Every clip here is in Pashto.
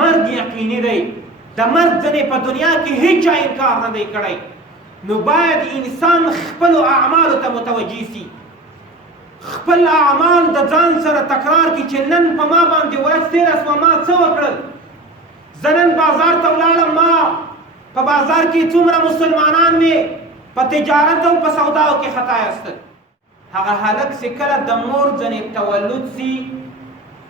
مرګ یقیني دی، د مرګ ځنې په دنیا کې هیڅ چا انکار نه دی کړی. نو باید انسان خپلو اعمالو ته متوجه سي، خپل اعمال د ځان سره تکرار کړي چې نن په ما باندې ورځ تېره شوه، ما څه وکړل؟ زه نن بازار ته ولاړم، ما په بازار کې څومره مسلمانان مې په تجارت او په سوداو کې خطا یاستل. هغه هلک چې کله د مور ځنې تولد سي،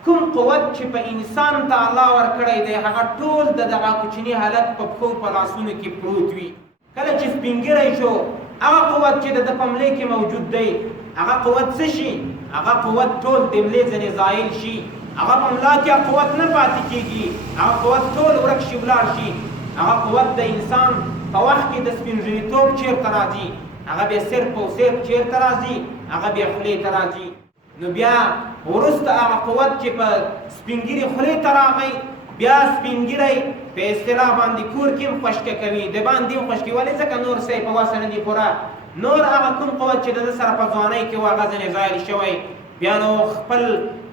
کوم قوت چې په انسان ته الله ورکړی دی هغه ټول د دغه کوچني هلک په پښو په لاسونو کې پروت وي. کله چې سپین ږیری شو، هغه قوت چې د ده په ملې کې موجود دی، هغه قوت څه شي؟ هغه قوت ټول د ملې ځنې زایل شي، هغه په ملا کې قوت نه پاتې کېږي، هغه قوت ټول ورک شي، ولاړ شي. هغه قوت د انسان په وخت کې د سپین ږیرتوب چېرته راځي؟ هغه بیا صرف او صرف چېرته راځي؟ هغه بیا خولې ته راځي. نو بیا وروسته هغه قوت چې په سپین ږیري خولې ته راغی، بیا سپین ږیری په اصطلاح باندې کور کې هم خوشکه کوي، د باندې هم خوشکې، ولې ځکه نور څه په وسه نه دي پوره. نور هغه کوم قوت چې د ده سره په ځوانۍ کې و هغه ځنې زایل شوی، بیا نو خپل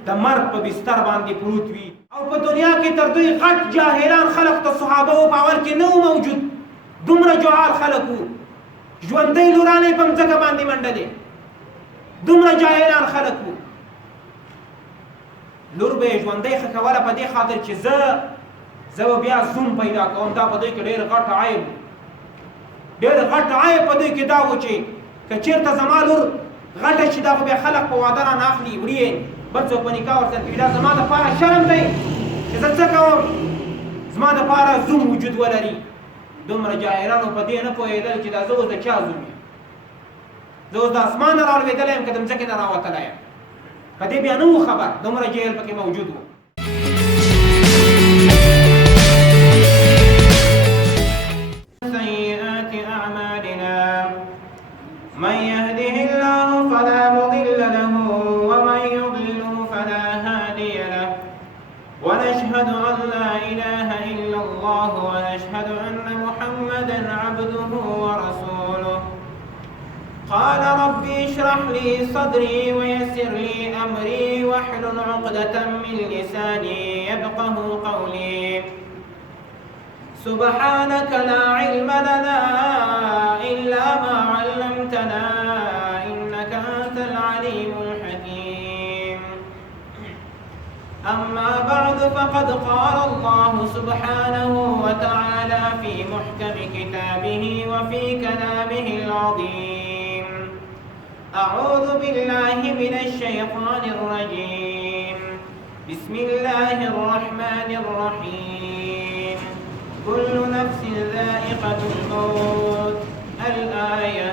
د مرګ په بستر باندې پروت وي. او په دنیا کې تر دوی غټ جاهلان خلق ته صحابه و په اول کې نه و موجود، دومره جهال خلق وو، ژوندۍ لورانې په مځکه باندې منډلې، دومره جاهلان خلق وو. لور به یې ژوندۍ ښه کوله په دې خاطر چې زه به بیا زوم پیدا کوم. دا په دوی کې ډېر غټ عیب، ډېر غټ عیب په دوی کې دا و چې که چېرته زما لور غټه شي، دا خو بیا خلک په واده رانه اخلي، وړي یې بل څوک په نکاح ورسره کوي. دا زما دپاره شرم دی چې زه څه کوم، زما دپاره زوم وجود ولري. دومره جاهلانو په دې نه پوهېدل چې دا زه اوس د چا زوم یم، زه اوس د اسمانه رالوېدلی یم که د مځکې نه راوتلی یم. په دې بیا نه و خبر، دومره جهل پکې موجود و. سیئات اعمالنا من يهده الله فلا مضل له ومن يضلله فلا هادي له ونشهد أن لا إله إلا الله ونشهد أن محمدا عبده ورسوله. قال ربي اشرح لي صدري ويسر لي أمري واحلل عقدة من لساني يفقه قولي. سبحانك لا علم لنا إلا ما علمتنا إنك أنت العليم الحكيم. أما بعد فقد قال الله سبحانه وتعالى في محكم كتابه وفي كلامه العظيم: أعوذ بالله من الشيطان الرجيم، بسم الله الرحمن الرحيم. كل نفس ذائقة الموت الآية.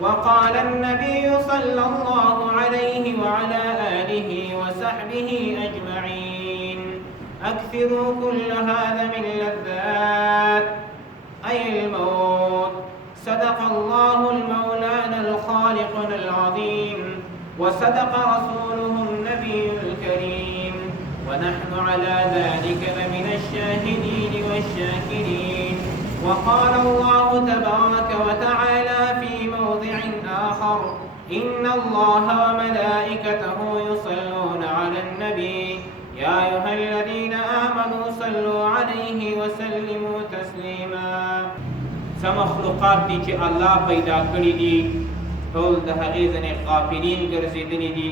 وقال النبي صلى الله عليه وعلى آله وصحبه أجمعين: أكثروا كل هذا من لذات أي الموت. صدق الله المولانا الخالق العظيم، وصدق رسوله النبي الكريم، ونحن على ذلك لمن الشاهدين والشاكرين. وقال الله تبارك وتعالى في موضع آخر: إن الله وملائكته يصلون على النبي يا أيها الذين آمنوا صلوا عليه وسلموا تسليما. سمخلوقات دي چې الله پیدا کړي دي ټول د هغې ځنې غافلین ګرځېدلي دي،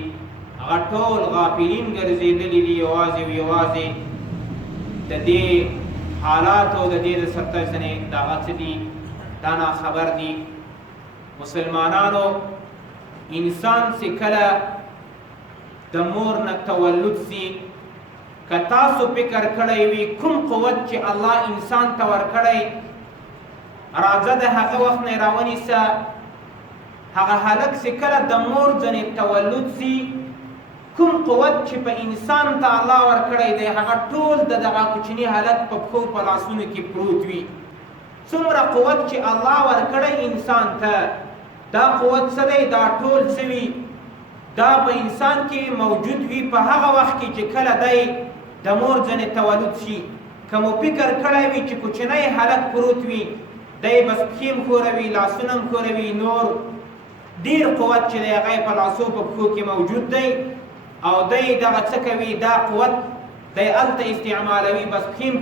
هغه ټول غافلین ګرځېدلي دي، یوازې او یوازې د دې حالات او د دې د سرترسنې دغه څه دي دا ناخبر دي. مسلمانانو، انسان چې کله د مور نه تولد سي، که تاسو فکر کړی وي کوم قوت چې الله انسان ته ورکړی، راځه د هغه وخت نه راونیسه. هغه هلک چې کله د مور ځنې تولد سي، کوم قوت چې په انسان ته الله ورکړی دی هغه ټول د دغه کوچني هلک په پښو په لاسونو کې پروت وي. څومره قوت چې الله ورکړی انسان ته، دا قوت څه دی؟ دا ټول څه وي؟ دا په انسان کې موجود وي په هغه وخت کې چې کله دی د مور ځنې تولد شي. که مو فکر کړی وي چې کوچنی هلک پروت وي، دی بس پښې هم ښوروي، لاسونه هم ښوروي، نور ډېر قوت چې دی هغه یې په لاسو په پښو کې موجود دی، او دی دغه څه کوي، دا قوت دی هلته استعمالوي، بس پښې هم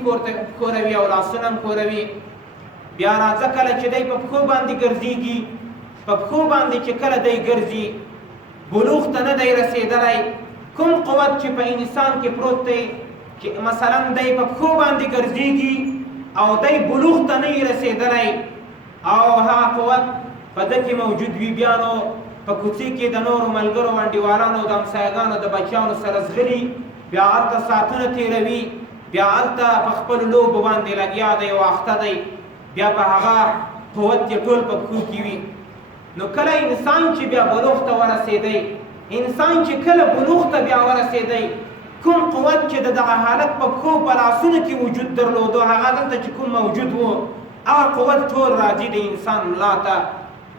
کوروي او لاسونه هم کوروي. بیا راځه کله چې دی په پښو باندې ګرځېږي، په پښو باندې چې کله دی ګرځي بلوغ ته نه دی رسېدلی. کوم قوت چې په انسان کې پروت دی چې مثلا دی په پښو باندې ګرځېږي او دی بلوغ ته نه یې رسېدلی او هغه قوت په ده کې موجود وي، بیا نو په کوڅې کې د نورو ملګرو انډیوالانو د همسایګانو د بچیانو سره ځغلي، بیا هلته ساعتونه تېروي، بیا هلته په خپلو لوبو باندې لګیا دی او اخته دی، بیا په هغه قوت یې ټول په پښو کې وي. نو کله انسان چې بیا بلوغ ته ورسېدی، انسان چې کله بلوغ ته بیا ورسېدی، کوم قوت چې د دغه حالت په پښو په لاسونو کې وجود درلودو، هغه دلته چې کوم موجود و، هغه قوت ټول راځي د انسان ملا ته.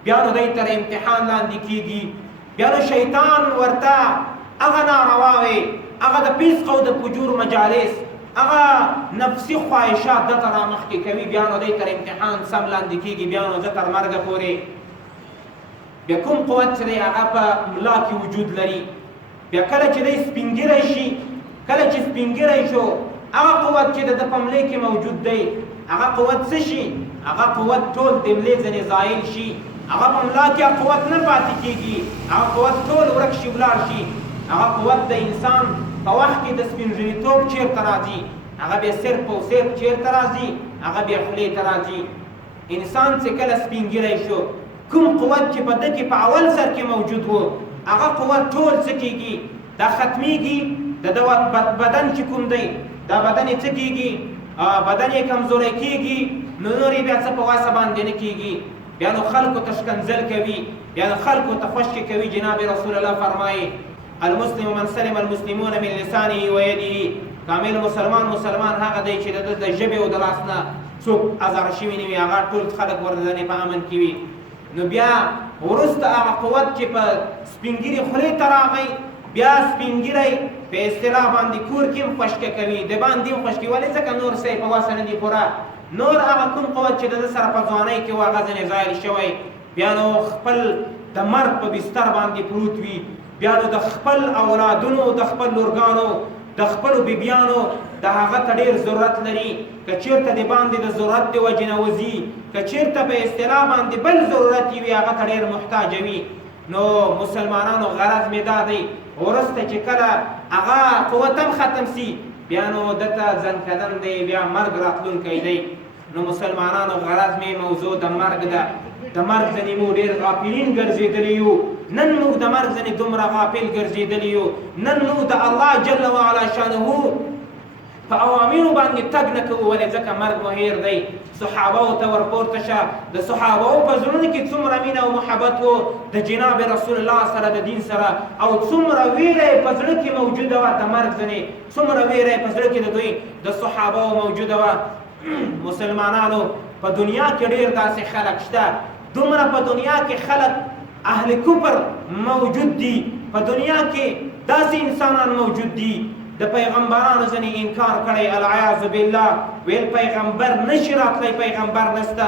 بیا نو دی تر امتحان لاندې کېږي، بیا نو شیطان ورته هغه نارواوې، هغه د فسق او د فجور مجالس، هغه نفسي خواهشات دته رامخکې کوي. بیا نو دی تر امتحان سم لاندې کېږي، بیا نو زه تر مرګه پورې. بیا کوم قوت چې دی هغه په ملا کې وجود لري. بیا کله چې دی سپینګیری شي، کله چې سپینګیری شو، هغه قوت چې د ده په ملې کې موجود دی، هغه قوت څه شي؟ هغه قوت ټول د ملې ځنې زایل شي، هغه په ملا کې قوت نه پاتې کېږي، هغه قوت ټول ورک شي، ولاړ شي. هغه قوت د انسان په وخت کې د سپینږیریتوب چېرته راځي؟ هغه بیا صرف او صرف چېرته راځي؟ هغه بیا خولې ته راځي. انسان چې کله سپینګیری شو، کوم قوت چې په ده کې په اول سر کې موجود و، هغه قوت ټول څه کېږي؟ دا ختمیږي. د ده بدن چې کوم دی، دا بدن یې څه کېږي؟ بدن یې کمزوری کېږي، نو نور یې بیا څه په واسه باندې نه کېږي. بیا نو خلکو ته ښکنځل کوي، بیا نو خلکو ته خوشې کوي. جناب رسول الله فرمایي المسلم من سلم المسلمون من لسانه و یده. کامل مسلمان هغه دی چې د ژبې او د لاس نه څوک ازار شوي نه وي، هغه ټول خلک ورننې په امن کې وي. نو بیا وروسته هغه قوت چې په سپینګیري خولې ته راغی، بیا سپینګیری په اصطلاح باندې کور کې هم خشکه کوي، د باندې هم خشکي. ولې؟ ځکه نور څه په واسه نه دي پوره. نور هغه کوم قوت چې د ده سره په ځوانۍ کې و، هغه ځنې زایل شوی. بیا نو خپل د مرګ په بستر باندې پروت وي، بیا نو د خپل اولادونو، د خپل لورګانو، د خپلو بیبیانو د هغه ته ډېر ضرورت لري. که چېرته د باندې د ضرورت د وجې نه وځي، که چېرته په اصطلاح باندې بل ضرورت یې وي، هغه ته ډېر محتاج وي. نو مسلمانانو غرض مې دا دی، وروسته چې کله هغه قوت هم ختم سي، بیا نو دته ځنکدن دی، بیا مرګ راتلونکی دی. نو مسلمانانو غرض مې موضوع د مرګ ده. د مرګ ځنې مو ډېر غافلین ګرځېدلي یو، نن موږ د مرګ ځنې دومره غافل ګرځېدلي یو، نن موږ د الله جل وعلا شانه په اوامرو باندې تګ نه کوو. ولې؟ ځکه مرګ مو هېر دی. صحابهو ته ورپورته شه، د صحابهو په زړونو کې څومره مینه او محبت و د جناب رسول الله سره، د دین سره، او څومره ویره یې په زړه کې موجوده وه د مرګ ځنې، څومره ویره یې په زړه کې د دوی د صحابهو موجوده وه. مسلمانانو په دنیا کې ډېر داسې خلک شته، دومره په دنیا کې خلک اهل کفر موجود دي، په دنیا کې داسې انسانان موجود دي د پیغمبرانو ځنې انکار کړی، العیاذ بالله. ویل پیغمبر نشي راتلی، پیغمبر نشته.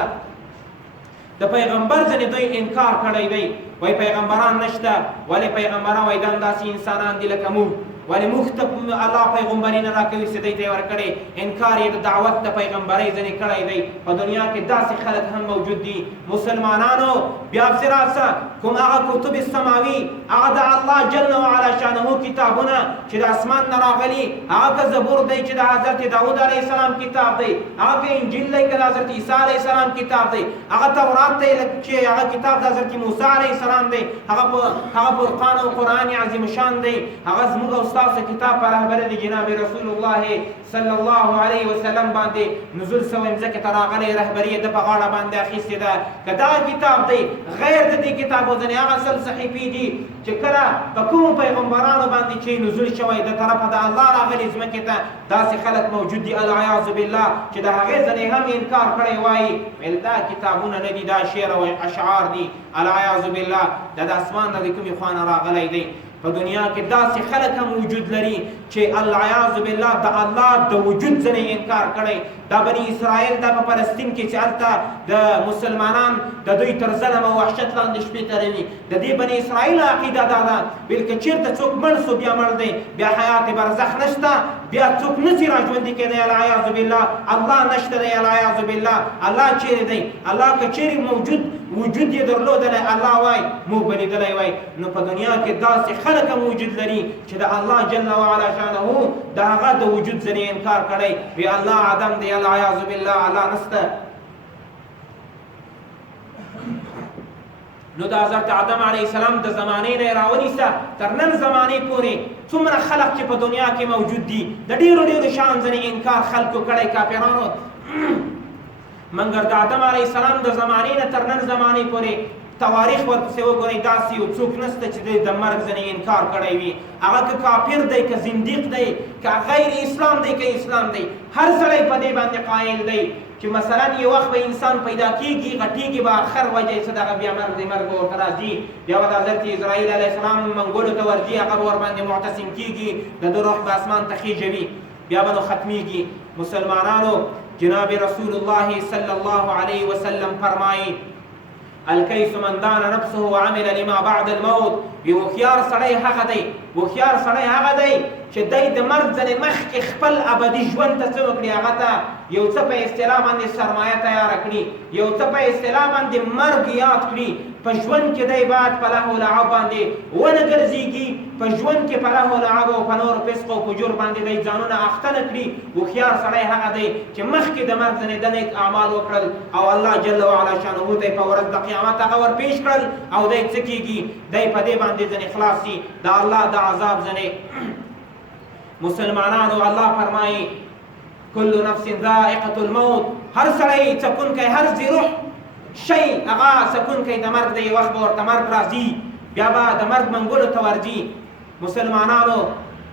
د پیغمبر ځنې دوی انکار کړی دی، وایي پیغمبران نشته. ولې پیغمبران وایي دا داسې انسانان دي لکه موږ. ولې موږ ته الله پیغمبري نه راکوي چې دوی ته یې ورکړې، انکار یې د دعوت د پیغمبرۍ ځنې کړی دی. په دنیا کې داسې خلک هم موجود دي. مسلمانانو بیا پسې راسه، کوم هغه کتب سماوي، هغه د الله جل وعلا شانه کتابونه چې د اسمان نه راغلي، هغه که زبور دی چې د حضرت داود علیه السلام کتاب دی، هغه که انجیل دی که د حضرت عیسی علیه السلام کتاب دی، هغه تورات دی چې هغه کتاب د حضرت موسی علیه السلام دی، هغه فرقان او قرآن عظیم شان دی، هغه زموږ او ستاسو کتاب په رهبرۍ د جناب رسول الله صلی الله علیه وسلم باندې نزول سوی، مځکې ته راغلی، رهبري یې د په غاړه باندې اخیستې ده. که دا کتاب دی غیر د دې کتابو ځینې هغه سل صحیفې دي چې کله په کومو پیغمبرانو باندې چې نزول شوی د طرفه د الله راغلي ځمکې ته، داسې خلک موجود دي العیاذ بالله چې د هغې ځینې هم انکار کړی وایي، ویل دا کتابونه نه دي، دا شعر او اشعار دي، العیاذ بالله دا د اسمان نه د کومې خوا نه راغلی دی. په دنیا کې داسې خلک هم وجود لري چې العیاذ بالله د الله د وجود ځنې انکار کړی. دا بني اسرائیل دا په فلسطین کې چې هلته د مسلمانان د دوی تر ظلم او وحشت لاندې شپې تېروي، د دې بني اسرائیل عقیده دا ده بلکې چېرته څوک مړ سو بیا مړ دی، بیا حیات برزخ نشته، بیا څوک نسي راژوندي کېدی العیاذ بالله، الله نشته دی العیاذ بالله. الله چیرې دی؟ الله که چیرې وجود یې درلودلی الله وای موږ به لیدلی وای. نو په دنیا کې داسې خلک هم وجود لري چې د الله جل وعلا شانه د هغه د وجود ځینې انکار کړی وی الله عدم دی العیاذ بالله، الله نسته. نو د حضرت آدم علیه السلام د زمانې نه راونیسه تر نن زمانې پورې څومره خلق چې په دنیا کې موجود دي د ډېرو شان ځینې انکار خلکو کړی کافرانو. منګر د آدم علیه السلام د زمانې نه تر نن زمانې پورې تواریخ ورپسې وګورئ داسې یو څوک نشته چې د مرګ ځینې انکار کړی وي، هغه که کافر دی که زندیق دی که غیر اسلام دی که اسلام دی، هر سړی په دې باندې قایل دی چې مثلا یو وخت به انسان پیدا کېږي غټېږي به آخر وجه یې څه دغه بیا مرګ دی، مرګ به ورته راځي، بیا به د حضرت اسرائیل علیه السلام منګولو ته ورځي، هغه به ورباندې معتصم کېږي، د ده روح به اسمان ته خېژوي، بیا به نو ختمیږي. مسلمانانو جناب رسول الله صلی الله علیه وسلم فرمایي الکیس من دان نفسه وعمل لما بعد الموت. وی هوښیار سړی هغه دی، هوښیار سړی هغه دی چې دی د مرګ ځنې مخکې خپل ابدي ژوند ته څه وکړي، هغه ته یو څه په اصطلاح باندې سرمایه تیاره کړي، یو څه په اصطلاح باندې مرګ یاد کړي. په ژوند کې دی باید په لهو لعب باندې ونه ګرځېږي، په ژوند کې په لهو لعب او په نورو فسق او فجور باندې دی ځانونه اخته نه کړي. هوښیار سړی هغه دی چې مخکې د مرګ ځنې د نیک اعمال وکړل او الله جل وعلا شانه ته یې په ورځ د قیامت هغه ورپېښ کړل او دی څه کېږي، دی په دې باندې ځنې خلاص شي د الله د عذاب ځنې. مسلمانانو الله فرمایي کل نفس ذائقة الموت، هر سړی څکونکی هر ذی روح شی هغه څکونکی د مرګ دی، وخت به ورته مرګ راځي، بیا به د مرګ منګولو ته ورځي. مسلمانانو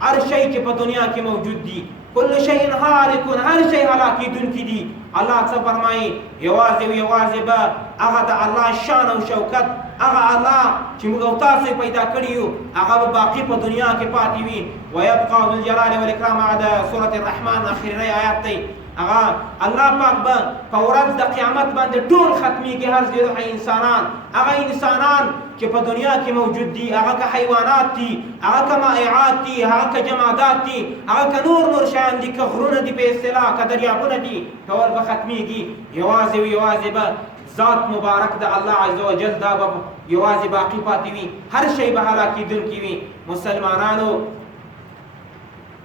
هر شی چې په دنیا کې موجود دي کل شی هالک، هر شی هلاکېدونکي دي. الله څه فرمایي یوازې او یوازې به هغه د الله شان او شوکت، هغه الله چې موږ او تاسو یې پیدا کړي یو هغه به باقي په دنیا کې پاتې وي. ویبقى ذو الجلال والاکرام د سورة الرحمن اخرنی آیات دی. هغه الله پاک به په ورځ د قیامت باندې ټول ختمیږي، هر ذی روح انسانان، هغه انسانان چې په دنیا کې موجود دي، هغه که حیوانات دي، هغه که مائعات دي، هغه که جمادات دي، هغه که نور شیان دي، که غرونه دي په اصطلاح، که دریابونه دي، ټول به ختمیږي. یوازې او یوازې به ذات مبارک د الله عز وجل دا به یوازې باقي پاتې وي، هر شی به هلاکېدونکي وي. مسلمانانو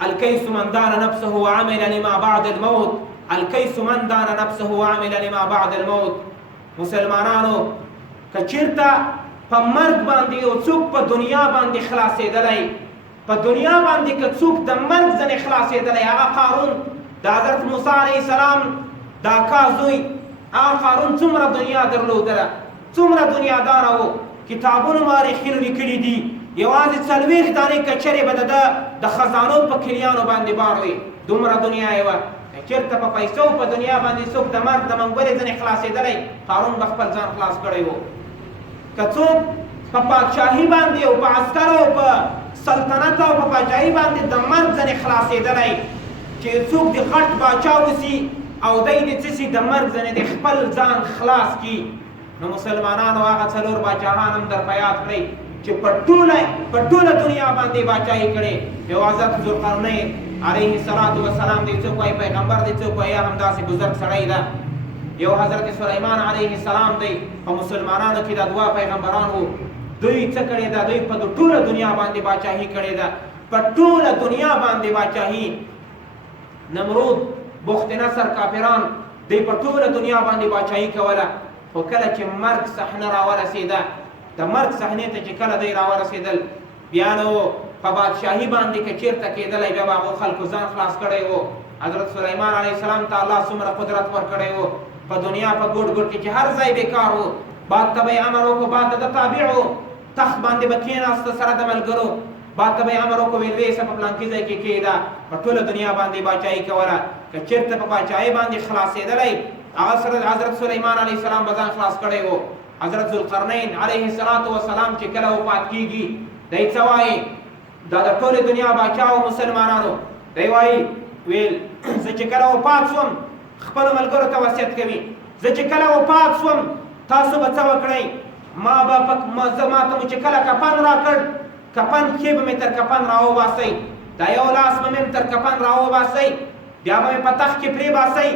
الکیس من دان نفسه وعمل لما بعد الموت، الکیس من دان نفسه وعمل لما بعد الموت. مسلمانانو که چېرته په مرګ باندې یو څوک په دنیا باندې خلاصېدلی، په دنیا باندې که څوک د مرګ ځنې خلاصېدلی، هغه قارون د حضرت موسی علیه السلام د اکا زوی، هغه قارون څومره دنیا درلودله، څومره دنیاداره و، کتابونو مورخینو لیکلي دي یوازې 40 دانې کچرې به د خزانو په کلیانو باندې بار وي، دومره دنیا یې وه. که چېرته په پیسو په دنیا باندې څوک د مرګ د منګولې ځنې خلاصېدلی، قارون به خپل ځان خلاص کړی و. که څوک په پادشاهي باندې او په عسکرو او په سلطنت او په پاچاهي باندې د مرګ ځنې خلاصېدلی، چې څوک د غټ باچا وسي او دی د څه سي د مرګ ځنې د خپل ځان خلاص کړي، نو مسلمانانو هغه 4 باچاهان هم در په یاد کړئ چې په ټوله دنیا باندې باچاهي کړې. یو حضرت ذوالقرنین علیه السلام دی، څوک وایي پیغمبر دی، څوک وایي همداسې بزرګ سړی ده. یو حضرت سلیمان علیه السلام دی. په مسلمانانو کې دا 2 پیغمبران وو. دوی څه کړې ده؟ دوی په ټوله دنیا باندې باچاهي کړې ده، په ټوله دنیا باندې باچاهي. نمرود، بخت نصر، کافران دوی په ټوله دنیا باندې باچاهي کوله، خو کله چې مرګ صحنه راورسېده، د مرګ صحنې ته چې کله دی راورسېدل، بیا نو په بادشاهي باندې که چېرته کېدلی، بیا به هغو خلکو ځان خلاص کړی و. حضرت سلیمان علیه السلام ته الله څومره قدرت ورکړی و، په دنیا په ګوټ ګوټ کې چې هر ځای بیکار و، باد ته به یې امر وکړو، باد د ده تابع و، تخت باندې به کېناسته سره د ملګرو، باد ته به یې امر وکړو ویل ویسه په پلانکي ځای کې کېږده، په ټوله دنیا باندې باچاهي کوله. که چېرته په باچاهۍ باندې خلاصېدلی، هغه سره حضرت سلیمان علیه السلام به ځان خلاص کړی و. حضرت ذوالقرنین علیه السلام چې کله وفات کېږي، دی څه وایي؟ دا د ټولې دنیا باچا او مسلمانانو دی وایي ویل زه چې کله وفات شوم خپلو ملګرو ته وصیت کوي زه چې کله وفات شوم تاسو به څه وکړئ ما ته مو چې کله کفن راکړ کفن کې به مې تر کفن راوباسئ دا یو لاس به مې تر کفن راوباسئ بیا به مې په تخت کې پرېباسئ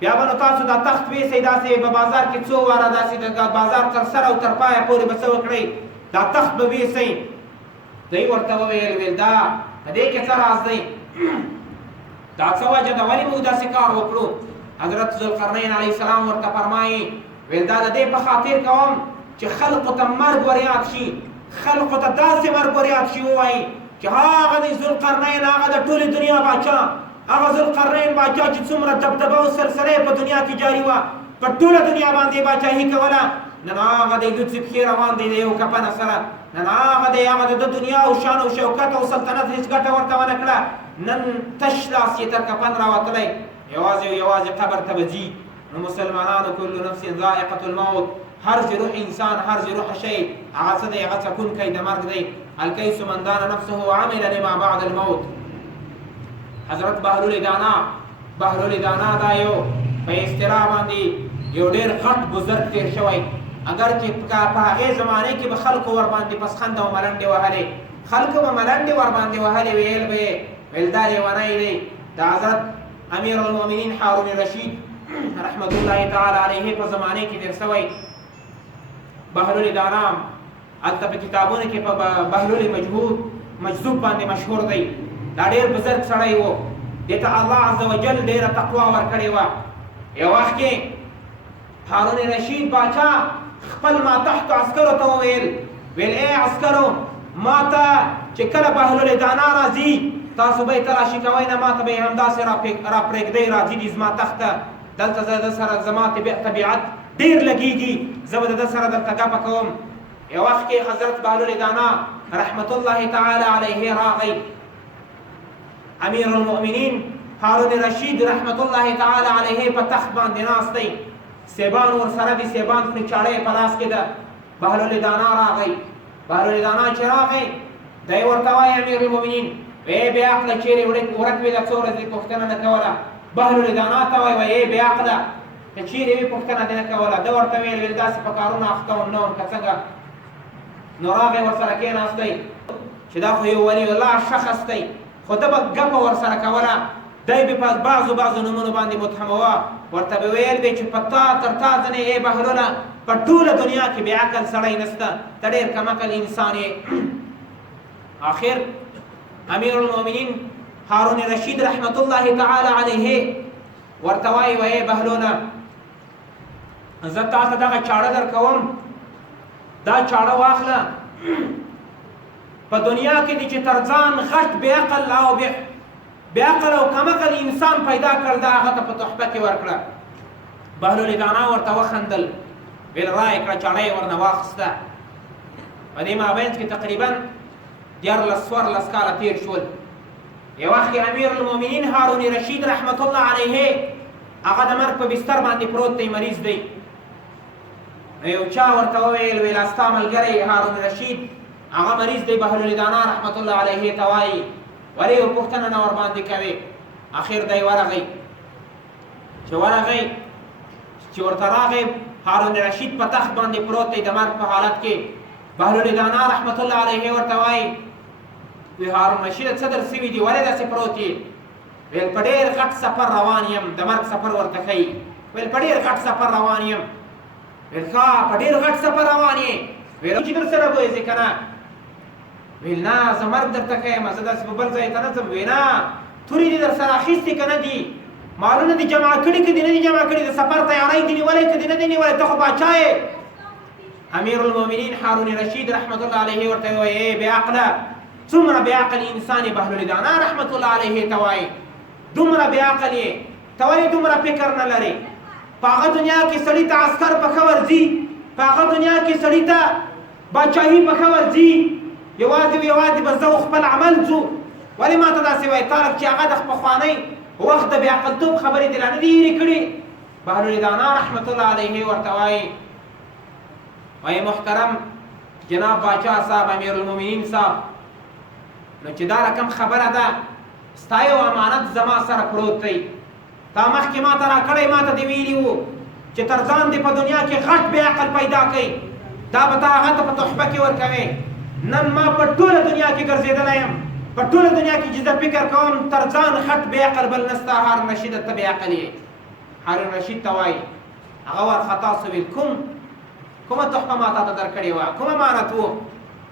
بیا به نو تاسو دا تخت ویسئ داسې په بازار کې څو واره داسې د بازار تر سره او تر پایه پورې به څه وکړئ دا تخت به ویسئ دوی ورته وویل ویل دا په دې کې څه راز دی دا څه وجه ده ولې موږ داسې کار وکړو حضرت ذوالقرنین علیه السلام ورته فرمایي ویل دا د دې په خاطر کوم چې خلقو ته مرګ وریاد شي خلقو ته داسې مرګ وریاد شي ووایي چې هغه د ذوالقرنین هغه د ټولې دنیا باچا هغه ذوالقرنین باچا چې څومره دبدبه او سلسله په دنیا کې جاري وه په ټوله دنیا باندې باچاهي کوله نن هغه د لوڅې پښې روان دی د یو کفن سره نن هغه د دنیا او شان او شوکت او سلطنت هېڅ ګټه ورته ونه کړه نن تش لاس یې تر کفن راوتلی یوازې او یوازې قبر ته به ځي نو مسلمانانو کل نفس ذائقة الموت هر چې روح انسان هر چې روح شی هغه څه دی هغه څکونکی د مرګ دی الکیس من دان نفسه وعمل لما بعد الموت حضرت بهلول دانا دا یو په اصطلاح باندې یو ډېر غټ بزرګ تېر شوی اگر چې په هغې زمانې کې به خلکو ورباندې پسخنده او ملنډې وهلې خلکو به ملنډې ورباندې وهلې ویل به یې ویل دا لیونی دی د حضرت امیر المؤمنین هارون رشید رحمت الله تعالی علیه په زمانې کې تېر شوی بهلول دانا هلته په کتابونو کې په بهلول مجذوب باندې مشهور دی دا ډېر بزرګ سړی و دې ته الله عز وجل ډېره تقوا ورکړې وه یو وخت کې هارون رشید باچا خپل ماتحت عسکرو ته وویل ویل ای عسکرو ما ته چې کله بهلول دانا راځي تاسو به یې تلاشي کوئ نه ما ته به یې همداسې راپرېږدئ راځي دي زما تخت ته دلته زه د سره زما طبیعت ډېر لګېږي زه به د ده سره دلته ګپه کوم یو وخت کې حضرت بهلول دانا رحمت الله تعالی علیه راغی امیر المؤمنین هارون رشید رحمت الله تعالی علیه په تخت باندې ناست دی سیبان ورسره دي سیبان پرې چاړه په لاس کې ده بهلول دانا راغی بهلول دانا چې راغی دی ورته وایي امیر المؤمنین ای بې عقله چیرې ورک وې دا څو ورځې پوښتنه نه کوله بهلول دانا ته وایي ای بې عقله که چیرې وي پوښتنه دې نه کوله ده ورته ویل داسې په کارونه اخته وم نه وم که څنګه نو راغی ورسره کېناستی چې دا خو یو ولي الله شخص دی خو ده به ګپه ورسره کوله دی به په بعضو نومونو باندې متهموه ورته به ویل به چې په تا تر تا ځنې ای بهلوله په ټوله دنیا کې بې عقل سړی نشته ته ډېر کم عقل انسان یې آخر امیر المؤمنین هارون رشید رحمت الله تعالی علیه ورته وایي و ای بهلوله زه تا ته دغه چاړه در کوم دا چاړه واخله په دنیا کې دي چې تر ځان غټ بې عقل او کم عقل انسان پیدا کړ دا هغه ته په تحفه کې ورکړه بهلول دانا ورته وخندل ویل را یې کړه چاړه یې ورنه واخیسته په دې مابینځ کې تقریبا 14 کاله تېر شول یو وخت کې امیر المؤمنین هارون رشید رحمت الله علیه هغه د مرګ په بستر باندې پروت دی مریض دی یو چا ورته وویل ستا ملګری هارون رشید هغه مریض دی بهلول دانا رحمت الله علیه ته وایي ولې یو پوښتنه نه ورباندې کوې اخر دی ورغی چې ورته راغی هارون رشید په تخت باندې پروت دی د مرګ په حالت کې بهلول دانا رحمت الله علیه ورته وایي وی هارون رشید څه در سوي دي ولې داسې پروت یې ویل په ډېر غټ سفر روان یم د مرګ سفر ورته ښیي ویل په ډېر غټ سفر روان یم ویل ښه په ډېر غټ سفر روان یې ویل چې در سره به یې که نه ویل نه زه مرګ درته ښیم زه داسې په بل ځای ته نه ځم وی نه تورې دې در سره اخیستې که نه دي مالونه دې جمع کړي که دې نه دي جمع کړي د سفر تیاری دې نیولی که دې نه دي نیولی ته خو باچا یې امیر المؤمنین هارون رشید رحمت الله علیه ورته وایي ای بې عقله څومره بې عقل انسان یې بهلول دانا رحمت الله علیه ته وایي دومره بې عقل یې ته ولې دومره فکر نه لرې په هغه دنیا کې سړي ته عسکر په ښه ورځي په هغه دنیا کې سړي ته باچاهي په ښه ورځي یوازې به زه خپل عمل ځو ولې ما ته داسې وایي تارک چې هغه د پخوانی وخت د بې عقلتوب خبرې دې لا نه دي هېرې کړي بهلول دانا رحمت الله علیه ورته وایي محترم جناب باچا صاحب امیر المؤمنین صاحب نو چې دا رقم خبره ده ستا یو امانت زما سره پروت دی تا مخکې ما ته راکړی ما ته دې ویلي وو چې تر ځان دې په دنیا کې غټ بې عقل پیدا کوي دا به تا هغه ته په تحفه کې ورکوې نن ما په ټوله دنیا کې ګرځېدلی یم په ټوله دنیا کې چې زه فکر کوم تر ځان غټ بې عقل بل نسته هارون رشید ته بې عقل یې هارون رشید ته وایي هغه وارخطا سو ویل کومه تحفه ما تا ته درکړې وه کوم امانت و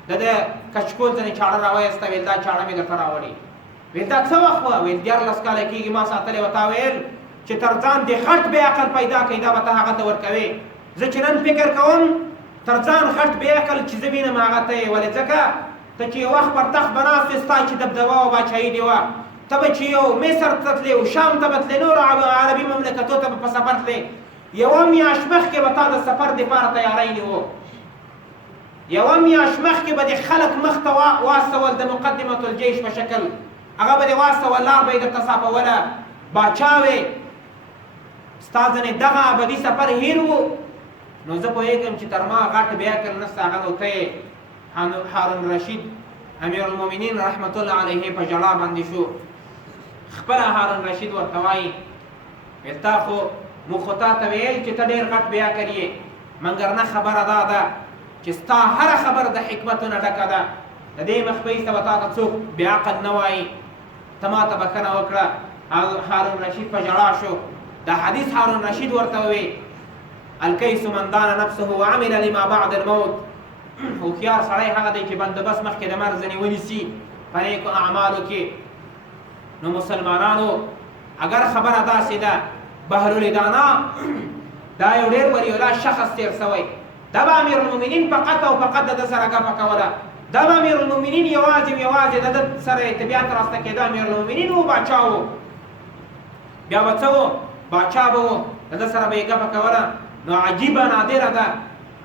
د ده کچکول ځینې چاړه راوایسته ویل دا چاړه مې درته راوړې ویل دا څه وخت وه ویل 14 کاله کېږي ما ساتلې وه تا ویل چې تر ځان دې غټ بې عقل پیدا کوي دا به ته هغه ته ورکوې زه چې نن فکر کوم تر ځان غټ بې عقل چې زه وینم هغه ته یې ولې ځکه ته چې یو وخت پر تخت به ناست وې ستا چې دبدبه او باچایي دې وه ته به چې یو مصر ته تلې او شام ته به تلې نورو عربي مملکتو ته به په سفر تلې یوه میاشت مخکې به تا د سفر دپاره تیاری نیوه یوه میاشت مخکې به دې خلک مخ ته واستول د مقدمة الجیش په شکل هغه به دې واستول لار به یې درته صافوله باچا وې ستا ځنې دغه ابدي سفر هیر و نو زه پوهېږم چې تر ما غټ بې عقل نسته هغه نو ته یې هارون رشید امیر المؤمنین رحمت الله علیه په ژړا باندې شو خپله هارون رشید ورته وایي ویل تا خو موږ خو تا ته ویل چې ته ډېر غټ بې عقل یې مګر نه خبره دا ده چې ستا هره خبره د حکمتونه ډکه ده د دې مخ په ایسته به تا ته څوک بې عقل نه وایي ته ما ته بښنه وکړه هارون رشید په ژړا شو دا حدیث هارون رشید ورته ووی الکیس من دان نفسه وعمل لما بعد الموت هوښیار سړی هغه دی چې بندوبست مخکې د مرګ ځینې ونیسي په نیکو اعمالو کې نو مسلمانانو اگر خبره داسې ده بهلول دانا دا یو ډېر ولیالله شخص تېر سوی دا به امیر المؤمنین فقط او فقط د ده سره ګپه کوله دا به امیر المؤمنین یوازې د ده سره ارتباط راسته کېده امیر المؤمنین و باچا و بیا به څه و باچا به و د ده سره به یې ګپه کوله نو عجیبه نادره ده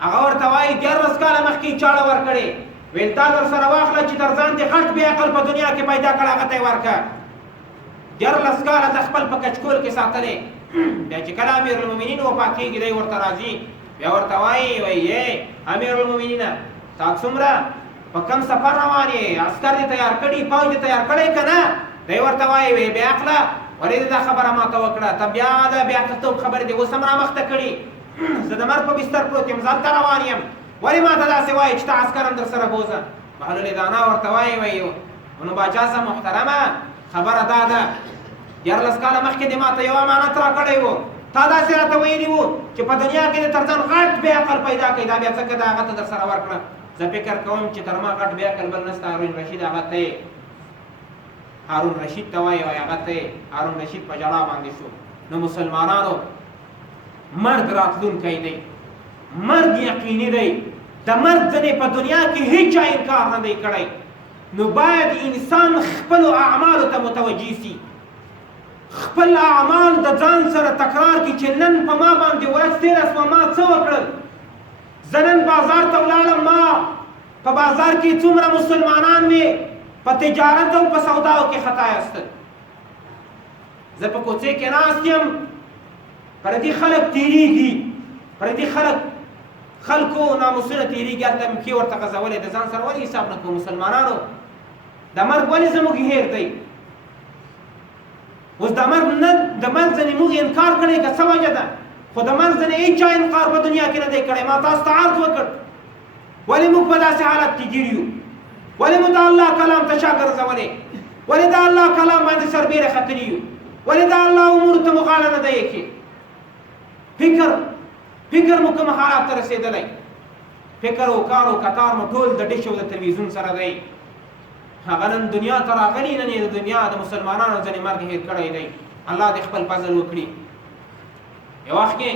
هغه ورته وایي 14 کاله مخکې چاړه ورکړې ویل تا در سره واخله چې تر ځان دې غټ بې عقل په دنیا کې پیدا کړه هغه ته یې ورکړه 14 کاله د خپل په کچکول کې ساتلې بیا چې کله امیر المؤمنین وفات کېږي دی ورته راځي بیا ورته وایي ای امیر المؤمنینه تا څومره په کوم سفر روان یې عسکر دې تیار کړي پوځ دې تیار کړی که نه دی ورته وایي وی بې عقله ولې دې دا خبره ما ته وکړه ته بیا د بې عقلتوب خبرې دې اوس هم رامخته کړي زه د مرګ په بستر پروت یم ځان ته روان یم ولې ما ته داسې وایي چې ته عسکر هم در سره بوځه بهلول دانا ورته وایي نو باچا صاحب محترمه خبره دا ده 14 کاله مخکې دې ما ته یو امانت راکړی و تا داسې راته ویلي وو چې په دنیا کې دې تر ځان غټ بې عقل پیدا کړي دا بیا څه که د هغه ته در سره ورکړه زه فکر کوم چې تر ما غټ بې عقل بل نسته هارون رشید هغه ته هارون رشید ته وایي هغه ته هارون رشید په ژړا باندې شو نو مسلمانانو مرګ راتلونکی دی مرګ یقیني دی د مرګ ځنې په دنیا کې هیچا انکار نه دی کړی نو باید انسان خپلو اعمالو ته متوجه سي خپل اعمال د ځان سره تکرار کړي چې نن په ما باندې ورځ تېره شوه ما څه وکړل زه نن بازار ته ولاړم ما په بازار کې څومره مسلمانان مې په تجارت او په سوداو کې خطا یاستل زه په کوڅې کې ناست یم پردي خلک تېرېږي پردي خلکو ناموسونه تېرېږي هلته مې پښې ورته غځولې د ځان سره ولې حساب نه کوو مسلمانانو د مرګ ولې زموږ هېر دی اوس د مرګ ځنې موږ انکار کړی که څه وجه ده خو د مرګ ځنې هېچا انکار په دنیا کې نه دی کړی ما تاسو ته عرض وکړ ولې موږ په داسې حالت کې ګیر یو ولې موږ د الله کلام ته شا ګرځولې ولې د الله کلام باندې سربیره ختلي یو ولې د الله امورو ته مو غاړه نه دی ایښې فکر مو کوم حالات ته رسېدلی فکر او کار او کتار مو ټول د ډش او د تلویزیون سره دی هغه نن دنیا ته راغلی نن یې د دنیا د مسلمانانو ځینې مرګ هېر کړی دی الله دې خپل فضل وکړي یو وخت کې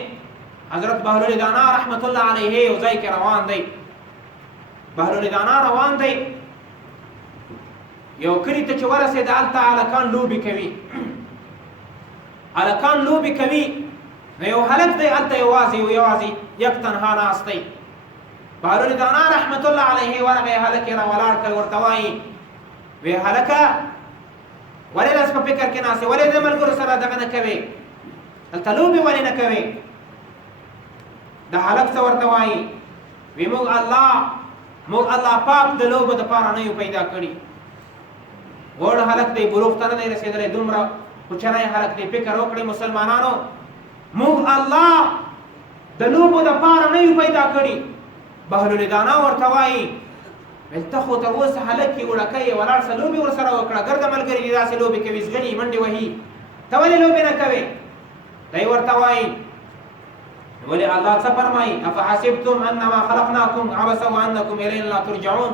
حضرت بهلول دانا رحمت الله علیه یو ځای کې روان دی بهلول دانا روان دی یو کلي ته چې ورسېد هلته هلکان لوبې کوي نو یو هلک دی هلته یوازې یک تنها ناست دی بهلول دانا رحمت الله علیه ورغی هلک یې راولاړ کړ ورته وایي وی هلکه ولې داسې په فکر کې ناست یې ولې د ملګرو سره دغه نه کوې دلته لوبې ولې نه کوې د هلک څه ورته وایي وی موږ الله پاک د لوبو دپاره نه یو پیدا کړي وړ هلک دی بلوغ ته نه دی رسېدلی دومره کوچنی هلک دی فکر وکړئ مسلمانانو موږ الله د لوبو دپاره نه یو پیدا کړي بهلول دانا ورته وایي ته خو تر اوسه هلک یې وړکی یې ولاړ شه لوبې ورسره وکړه ګرده ملګري دي داسې لوبې کوي ځغلي منډې وهي ته ولې لوبې نه کوې دی ورته وایي ولې الله څه فرمایي افحسبتم انما خلقناکم عبثا وانکم الینا لا ترجعون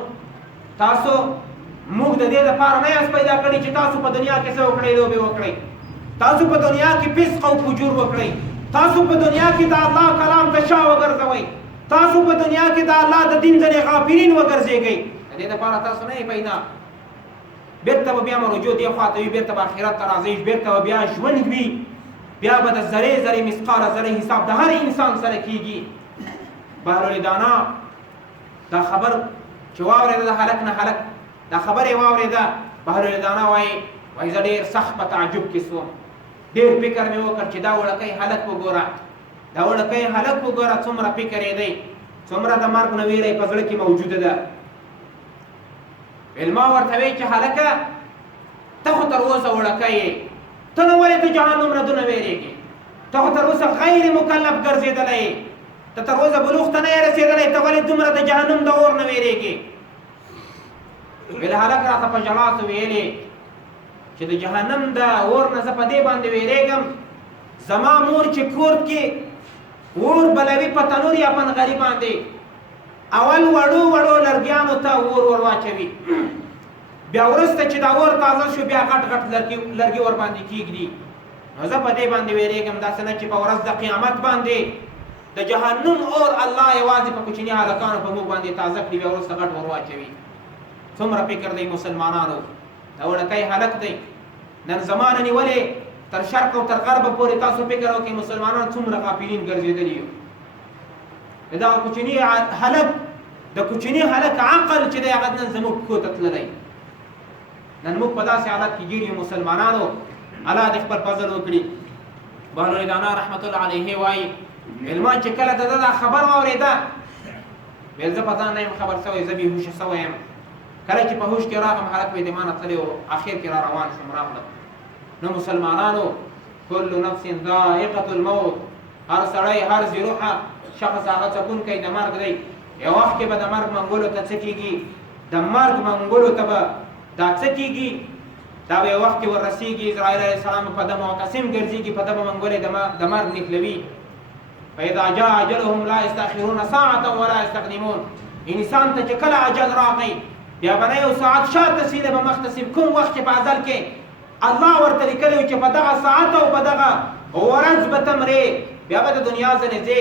تاسو موږ د دې دپاره نه یاست پیدا کړي چې تاسو په دنیا کې څه وکړئ لوبې وکړئ تاسو په دنیا کې فسق او فجور وکړئ تاسو په دنیا کې د الله کلام ته شا وګرځوئ تاسو په دنیا کې د الله د دین ځینې غافلین وګرځېږئ د دې دپاره تاسو نه یې پیدا بېرته به بیا مرجو دې خواته وي بېرته به آخرت ته راځئ بېرته به بیا ژوند وي بیا به د ذرې ذرې مثقاله ذرې حساب د هر انسان سره کېږي بهلول دانا دا خبر چې واورېده د هلک نه هلک دا خبرې واورېده بهلول دانا وایي زه ډېر سخت په تعجب کې سوم ډېر فکر مې وکړ چې دا وړکی هلک وګوره دا وړکی هلک وګوره څومره فکر یې دی څومره د مرګ نه ویره یې په زړه کې موجوده ده ویل ما ورته وی چې هلکه ته خو تر اوسه وړکی یې ته نو ولې د جهنم نه دونه ویرېږې ته خو تر اوسه غیر مکلف ګرځېدلی یې ته تر اوسه بلوغ ته نه یې رسېدلی ته ولې دومره د جهنم د اور نه ویرېږې ویل هلک راته په ژړا څه ویلې چې د جهنم د اور نه زه په دې باندې ویرېږم زما مور چې کور کې اور بلوي په تنور یا په نغري باندې اول وړو وړو لرګیانو ته اور ور واچوي بیا وروسته چې دا اور تازه شو بیا غټ غټ لرګي ور باندې کېږدي نو زه په دې باندې ویرېږم داسې نه چې په ورځ د قیامت باندې د جهنم اور الله یوازې په کوچني هلکانو په موږ باندې تازه کړي بیا وروسته غټ ور واچوي څومره فکر دی مسلمانانو دا وړکی هلک دی نن زمانه نیولې تر شرق او تر غربه پورې تاسو فکر وکړئ مسلمانان څومره غافلین ګرځېدلي یو دا کوچني هلک د کوچني هلک عقل چې دی هغه نن زموږ پښو ته تللی نن موږ په داسې حالت کې ګیر یو مسلمانانو الله دې خپل فضل وکړي بهلول دانا رحمت الله علیه وایي ویل ما چې کله د ده دا خبر واورېده ویل زه په ځان نه یم خبر سوی زه بېهوشه سوی یم کله چې په هوش کې راغلم هلک مې د ما نه تللی و اخر کې را روان شوم راغلم نو مسلمانانو کل نفس ذائقة الموت هر سړی هر زیروحه شخص هغه څکونکی د مرګ دی یو وخت کې به د مرګ منګولو ته څه کېږي د مرګ منګولو ته به دا څه کېږي دا به یو وخت کې وررسېږي اسرائیل علیه السلام په ده معتصم ګرځېږي په ده به منګولې د مرګ نښلوي فاذا جاء اجلهم لا یستأخرون ساعة ولا یستقدمون انسان ته چې کله اجل راغی بیا به نه یو ساعت شاته سیده به مختصم کوم وخت چې په ازل کې الله ورته لیکلی چې په دغه ساعت او په دغه ورځ به ته مرې بیا به د دنیا ځنې ځې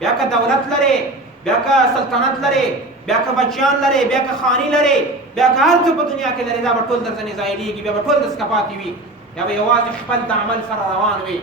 بیا که دولت لرې بیا که سلطنت لرې بیا که بچیان لرې بیا که خاني لرې بیا که هر څه په دنیا کې لرې دا به ټول در ځنې ځایلېږي بیا به ټول دسکه پاتې وي بیا به یوازې خپل د عمل سره روان وي